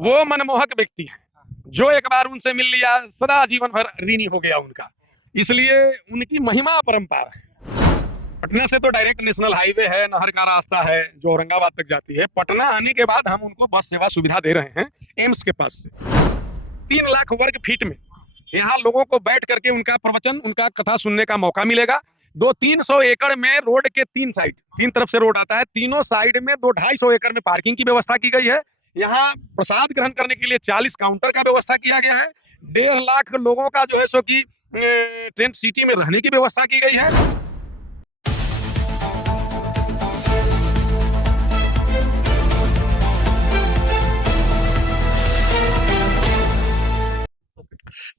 वो मनमोहक व्यक्ति है, जो एक बार उनसे मिल लिया सदा जीवन भर ऋणी हो गया उनका। इसलिए उनकी महिमा अपरंपार है। पटना से तो डायरेक्ट नेशनल हाईवे है, नहर का रास्ता है जो औरंगाबाद तक जाती है। पटना आने के बाद हम उनको बस सेवा सुविधा दे रहे हैं एम्स के पास से। 3 लाख वर्ग फीट में यहाँ लोगों को बैठ करके उनका प्रवचन, उनका कथा सुनने का मौका मिलेगा। 200-300 एकड़ में रोड के 3 साइड, 3 तरफ से रोड आता है, तीनों साइड में 200-250 एकड़ में पार्किंग की व्यवस्था की गई है। यहाँ प्रसाद ग्रहण करने के लिए 40 काउंटर का व्यवस्था किया गया है। 1.5 लाख लोगों का जो है सो कि टेंट सिटी में रहने की व्यवस्था की गई है।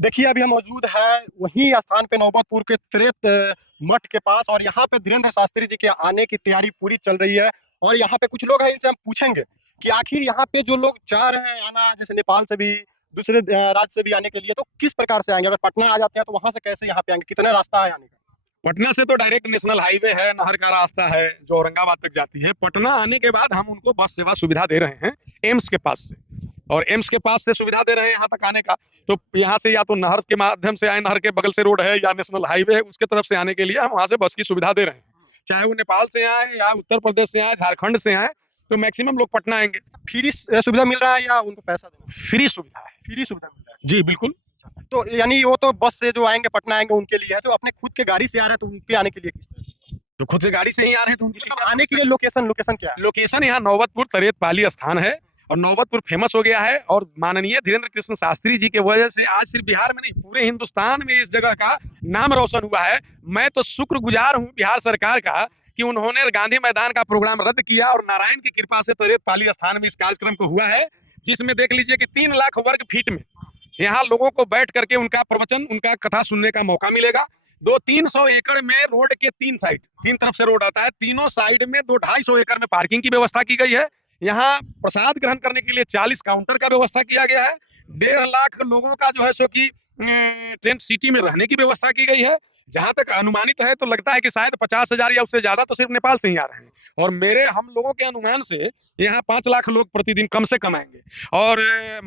देखिए अभी हम मौजूद है वही स्थान पे नौबतपुर के त्रेत मठ के पास, और यहाँ पे धीरेन्द्र शास्त्री जी के आने की तैयारी पूरी चल रही है। और यहाँ पे कुछ लोग हैं, इनसे हम पूछेंगे कि आखिर यहाँ पे जो लोग चाह रहे हैं आना, जैसे नेपाल से भी, दूसरे राज्य से भी आने के लिए, तो किस प्रकार से आएंगे? अगर पटना आ जाते हैं तो वहां से कैसे यहाँ पे आएंगे? कितना रास्ता है आने का? पटना से तो डायरेक्ट नेशनल हाईवे है, नहर का रास्ता है जो औरंगाबाद तक जाती है। पटना आने के बाद हम उनको बस सेवा सुविधा दे रहे हैं एम्स के पास से, और एम्स के पास से सुविधा दे रहे हैं यहाँ तक आने का। तो यहाँ से या तो नहर के माध्यम से आए, नहर के बगल से रोड है, या नेशनल हाईवे है उसके तरफ से आने के लिए हम वहाँ से बस की सुविधा दे रहे हैं। चाहे वो नेपाल से आए या उत्तर प्रदेश से आए, झारखंड से आए, तो मैक्सिमम लोग पटना आएंगे। फ्री सुविधा मिल रहा है या उनको पैसा देना? फ्री सुविधा है। फ्री सुविधा मिल रहा है जी बिल्कुल। तो यानी वो तो बस से जो आएंगे पटना आएंगे उनके लिए है, जो अपने खुद के गाड़ी से आ रहे हैं तो उनके आने के लिए किस तरह से? तो खुद से गाड़ी से ही आ रहे हैं तो उनके लिए आने के लिए लोकेशन क्या है? लोकेशन यहाँ नौबतपुर तरेत पाली स्थान है, और नौबतपुर फेमस हो गया है। और माननीय धीरेन्द्र कृष्ण शास्त्री जी के वजह से आज सिर्फ बिहार में नहीं, पूरे हिंदुस्तान में इस जगह का नाम रोशन हुआ है। मैं तो शुक्रगुजार हूँ बिहार सरकार का कि उन्होंने गांधी मैदान का प्रोग्राम रद्द किया और नारायण की कृपा से तरेत पाली स्थान में इस कार्यक्रम को हुआ है, जिसमें देख लीजिए कि 3 लाख वर्ग फीट में यहाँ लोगों को बैठ करके उनका प्रवचन, उनका कथा सुनने का मौका मिलेगा। 200-300 एकड़ में रोड के 3 साइड, 3 तरफ से रोड आता है, तीनों साइड में 200-250 एकड़ में पार्किंग की व्यवस्था की गई है। यहाँ प्रसाद ग्रहण करने के लिए 40 काउंटर का व्यवस्था किया गया है। 1.5 लाख लोगों का जो है सो कि टेंट सिटी में रहने की व्यवस्था की गई है। जहां तक अनुमानित है तो लगता है कि शायद 50,000 या उससे ज्यादा तो सिर्फ नेपाल से ही आ रहे हैं, और हम लोगों के अनुमान से यहाँ 5 लाख लोग प्रतिदिन कम से कम आएंगे। और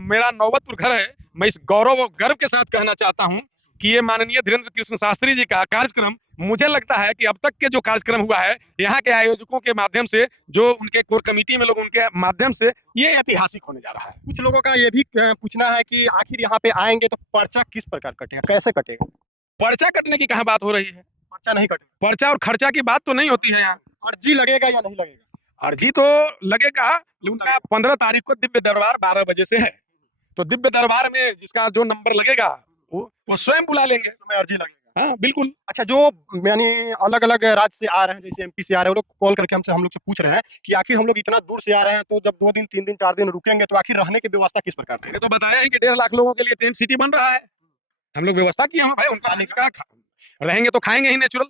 मेरा नौबतपुर घर है। मैं इस गौरव और गर्व के साथ कहना चाहता हूँ कि ये माननीय धीरेन्द्र कृष्ण शास्त्री जी का कार्यक्रम, मुझे लगता है कि अब तक के जो कार्यक्रम हुआ है यहाँ के आयोजकों के माध्यम से, जो उनके कोर कमेटी में लोग उनके माध्यम से, ये ऐतिहासिक होने जा रहा है। कुछ लोगों का ये भी पूछना है कि आखिर यहाँ पे आएंगे तो पर्चा किस प्रकार कटेगा, कैसे कटेगा? पर्चा कटने की कहाँ बात हो रही है? पर्चा नहीं कटेगा। पर्चा और खर्चा की बात तो नहीं होती है यहाँ। अर्जी लगेगा या नहीं लगेगा? अर्जी तो लगेगा। उनका 15 तारीख को दिव्य दरबार 12 बजे से है, तो दिव्य दरबार में जिसका जो नंबर लगेगा वो स्वयं बुला लेंगे, तो मैं अर्जी लगेगा। हाँ बिल्कुल। अच्छा, जो यानी अलग अलग राज्य से आ रहे हैं, जैसे एमपी से आ रहे हैं, वो लोग कॉल करके हम लोग से पूछ रहे हैं कि आखिर हम लोग इतना दूर से आ रहे हैं, तो जब 2 दिन 3 दिन 4 दिन रुकेंगे तो आखिर रहने की व्यवस्था किस प्रकार से? मैंने तो बताया है कि 1.5 लाख लोगों के लिए टेंट सिटी बन रहा है। हम लोग व्यवस्था किए हैं भाई, उनका आने का, रहेंगे तो खाएंगे ही नेचुरल,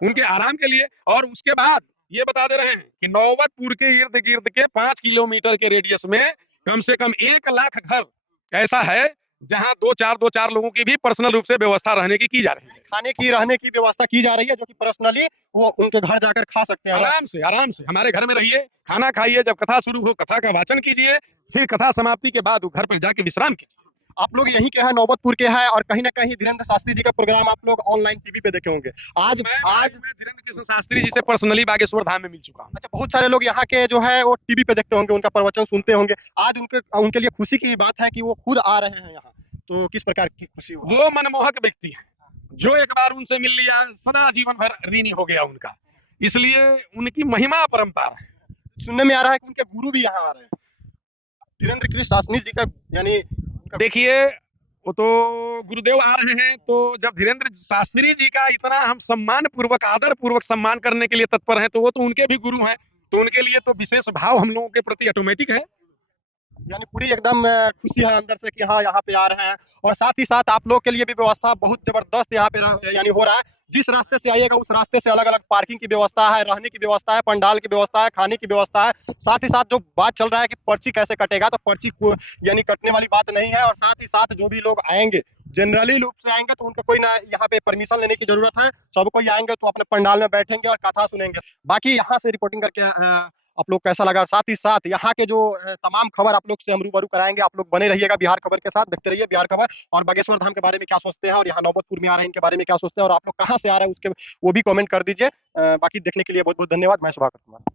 उनके आराम के लिए। और उसके बाद ये बता दे रहे हैं कि नौबतपुर के इर्द गिर्द के 5 किलोमीटर के रेडियस में कम से कम 1 लाख घर ऐसा है जहां 2-4 लोगों की भी पर्सनल रूप से व्यवस्था रहने की जा रही है। खाने की रहने की व्यवस्था की जा रही है, जो कि पर्सनली वो उनके घर जाकर खा सकते हैं। आराम से हमारे घर में रहिए, खाना खाइए, जब कथा शुरू हो कथा का वाचन कीजिए, फिर कथा समाप्ति के बाद घर पर जाके विश्राम कीजिए। आप लोग यहीं के हैं, नौबतपुर के हैं, और कहीं ना कहीं धीरेन्द्र शास्त्री जी का प्रोग्राम आप लोग ऑनलाइन टीवी पे देखे होंगे। आज मैं धीरेन्द्र कृष्ण शास्त्री जी से पर्सनली बागेश्वर धाम में मिल चुका हूँ। अच्छा, बहुत सारे लोग यहाँ के जो है वो टीवी पे देखते होंगे, उनका प्रवचन सुनते होंगे। आज उनके लिए खुशी की बात है कि वो खुद आ रहे हैं यहाँ, तो किस प्रकार की खुशी हो? वो मनमोहक व्यक्ति है, जो एक बार उनसे मिल लिया सदा जीवन भर ऋणी हो गया उनका। इसलिए उनकी महिमा अपरंपार है। सुनने में आ रहा है कि उनके गुरु भी यहाँ आ रहे हैं, धीरेन्द्र कृष्ण शास्त्री जी का, यानी देखिए वो तो गुरुदेव आ रहे हैं, तो जब धीरेन्द्र शास्त्री जी का इतना हम सम्मान पूर्वक, आदर पूर्वक सम्मान करने के लिए तत्पर हैं, तो वो तो उनके भी गुरु हैं, तो उनके लिए तो विशेष भाव हम लोगों के प्रति ऑटोमेटिक है। यानी पूरी एकदम खुशी है अंदर से कि हाँ यहाँ पे आ रहे हैं। और साथ ही साथ आप लोग के लिए भी व्यवस्था बहुत जबरदस्त यहाँ पे यानी हो रहा है। जिस रास्ते से आइएगा उस रास्ते से अलग अलग पार्किंग की व्यवस्था है, रहने की व्यवस्था है, पंडाल की व्यवस्था है, खाने की व्यवस्था है। साथ ही साथ जो बात चल रहा है कि पर्ची कैसे कटेगा, तो पर्ची को यानी कटने वाली बात नहीं है। और साथ ही साथ जो भी लोग आएंगे जनरली रूप से आएंगे तो उनको कोई ना यहाँ पे परमिशन लेने की जरूरत है। सब कोई आएंगे तो अपने पंडाल में बैठेंगे और कथा सुनेंगे। बाकी यहाँ से रिपोर्टिंग करके आप लोग कैसा लगा, और साथ ही साथ यहाँ के जो तमाम खबर आप लोग से हम रूबरू कराएंगे। आप लोग बने रहिएगा बिहार खबर के साथ, देखते रहिए बिहार खबर। और बागेश्वर धाम के बारे में क्या सोचते हैं, और यहाँ नौबतपुर में आ रहे हैं इनके बारे में क्या सोचते हैं, और आप लोग कहाँ से आ रहे हैं उसके वो भी कमेंट कर दीजिए। बाकी देखने के लिए बहुत बहुत धन्यवाद। मैं सुभाकर कुमार।